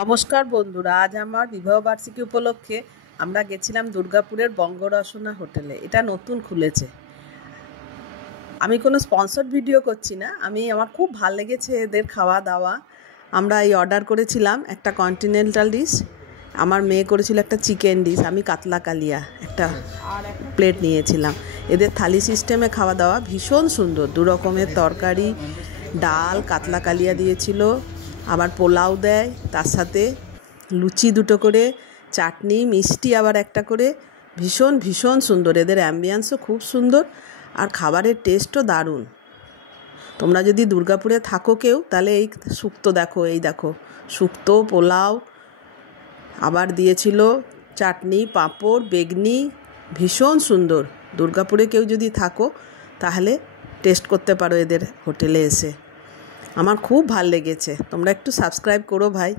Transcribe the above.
নমস্কার বন্ধুরা, আজ আমার বিবাহবার্ষিকী উপলক্ষে আমরা গেছিলাম দুর্গাপুরের বঙ্গরসনা হোটেলে। এটা নতুন খুলেছে। আমি কোনো স্পন্সর্ড ভিডিও করছি না, আমার খুব ভালো লেগেছে এদের খাওয়া দাওয়া। আমরা এই অর্ডার করেছিলাম একটা কন্টিনেন্টাল ডিশ, আমার মেয়ে করেছিল একটা চিকেন ডিশ, আমি কাতলা কালিয়া একটা প্লেট নিয়েছিলাম। এদের থালি সিস্টেমে খাওয়া দাওয়া ভীষণ সুন্দর, 2 রকমের তরকারি, ডাল, কাতলা কালিয়া দিয়েছিল, আবার পোলাও দেয়, তার সাথে লুচি 2টো করে, চাটনি, মিষ্টি আবার একটা করে। ভীষণ ভীষণ সুন্দর, এদের অ্যাম্বিয়েন্সও খুব সুন্দর আর খাবারের টেস্টও দারুণ। তোমরা যদি দুর্গাপুরে থাকো কেউ, তাহলে এই শুক্তো দেখো, এই দেখো শুক্তো, পোলাও, আবার দিয়েছিল চাটনি, পাঁপড়, বেগনি। ভীষণ সুন্দর। দুর্গাপুরে কেউ যদি থাকো তাহলে টেস্ট করতে পারো এদের হোটেলে এসে। আমার খুব ভাল লেগেছে। তোমরা একটু সাবস্ক্রাইব করো ভাই।